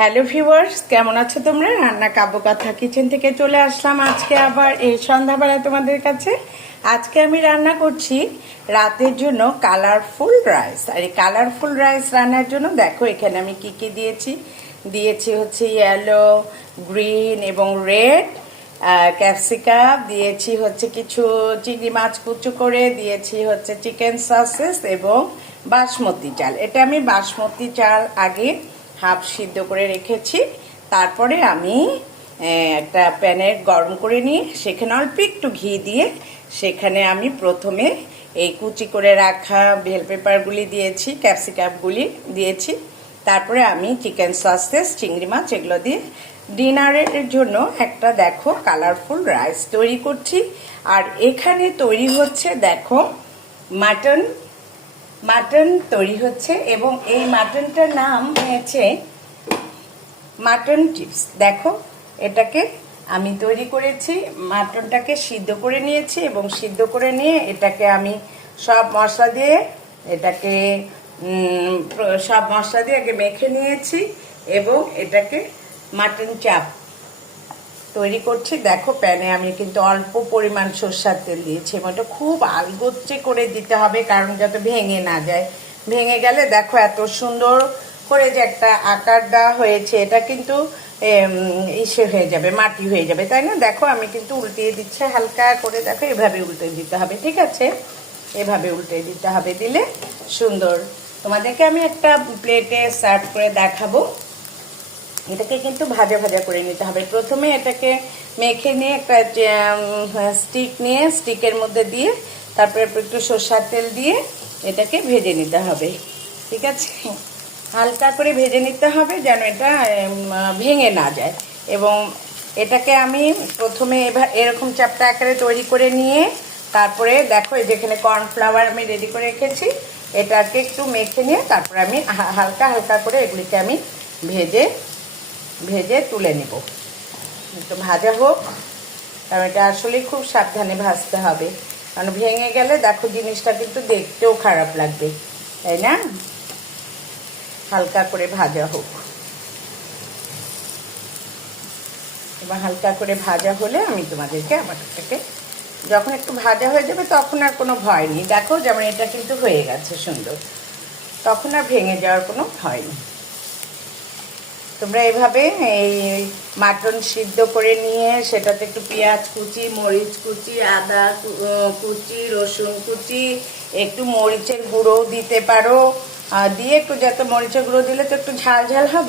Hello viewers, কেমন আছো তোমরা? রান্না কাব্যকথা কিচেন থেকে চলে আসলাম আজকে আবার এই সন্ধ্যাবেলায় তোমাদের কাছে। আজকে আমি রান্না করছি রাতের জন্য কালারফুল রাইস। আর এই কালারফুল রাইস রান্নার জন্য দেখো এখানে আমি কি কি দিয়েছি হচ্ছে ইয়েলো, গ্রিন এবং রেড ক্যাপসিকাম, দিয়েছি হচ্ছে কিছু চিংড়ি মাছ কুচু করে, দিয়েছি হচ্ছে চিকেন সসেস এবং বাসমতি চাল। এটা আমি বাসমতি চাল আগে হাফ সিদ্ধ করে রেখেছি। তারপরে আমি একটা প্যানে গরম করে নিয়ে সেখানে অল্প একটু ঘি দিয়ে সেখানে আমি প্রথমে এই কুচি করে রাখা বেল পেপারগুলি দিয়েছি, ক্যাপসিকামগুলি দিয়েছি। তারপরে আমি চিকেন সসেস, চিংড়ি মাছ এগুলো দিয়ে ডিনারের জন্য একটা দেখো কালারফুল রাইস তৈরি করছি। আর এখানে তৈরি হচ্ছে দেখো মাটন তৈরি হচ্ছে এবং এই মাটনটার নাম হয়েছে মাটন টিপস। দেখো এটাকে আমি তৈরি করেছি, মাটনটাকে সিদ্ধ করে নিয়েছি এবং সিদ্ধ করে নিয়ে এটাকে আমি সব মশলা দিয়ে আগে মেখে নিয়েছি এবং এটাকে মাটন চাপ তৈরি করছি। দেখো প্যানে আমি কিন্তু অল্প পরিমাণ সরষের তেল দিয়েছি এবং এটা খুব আলগোচ্ছে করে দিতে হবে কারণ যাতে ভেঙে না যায়। ভেঙে গেলে দেখো এত সুন্দর করে যে একটা আকার দেওয়া হয়েছে, এটা কিন্তু ইসে হয়ে যাবে, মাটি হয়ে যাবে, তাই না? দেখো আমি কিন্তু উল্টিয়ে দিচ্ছি হালকা করে। দেখো এভাবে উল্টে দিতে হবে, ঠিক আছে? এভাবে উল্টে দিতে হবে, দিলে সুন্দর। তোমাদেরকে আমি একটা প্লেটে সার্ভ করে দেখাবো। এটাকে কিন্তু ভাজা ভাজা করে নিতে হবে। প্রথমে এটাকে মেখে নিয়ে একটা স্টিক নিয়ে স্টিকের মধ্যে দিয়ে তারপরে একটু সরষের তেল দিয়ে এটাকে ভেজে নিতে হবে, ঠিক আছে? হালকা করে ভেজে নিতে হবে যেন এটা ভেঙে না যায়। এবং এটাকে আমি প্রথমে এরকম চাপটা আকারে তৈরি করে নিয়ে তারপরে দেখো এই যেখানে কর্নফ্লাওয়ার আমি রেডি করে রেখেছি, এটাকে একটু মেখে নিয়ে তারপরে আমি হালকা হালকা করে এগুলিকে আমি ভেজে তুলে নিব। একটু ভাজা হোক, কারণ এটা আসলে খুব সাবধানে ভাজতে হবে, কারণ ভেঙে গেলে দেখো জিনিসটা কিন্তু দেখতেও খারাপ লাগবে, তাই না? হালকা করে ভাজা হোক। এবার হালকা করে ভাজা হলে আমি তোমাদেরকে আমারটাকে যখন একটু ভাজা হয়ে যাবে তখন আর কোনো ভয় নেই। দেখো যেমন এটা কিন্তু হয়ে গেছে সুন্দর, তখন আর ভেঙে যাওয়ার কোনো ভয় নেই। তোমরা এভাবে এই মাটন সিদ্ধ করে নিয়ে সেটাতে একটু পেঁয়াজ কুচি, মরিচ কুচি, আদা কুচি, রসুন কুচি, একটু মরিচের গুঁড়োও দিতে পারো, দিয়ে একটু, যাতে মরিচের গুঁড়ো দিলে তো একটু ঝাল ঝাল হবে।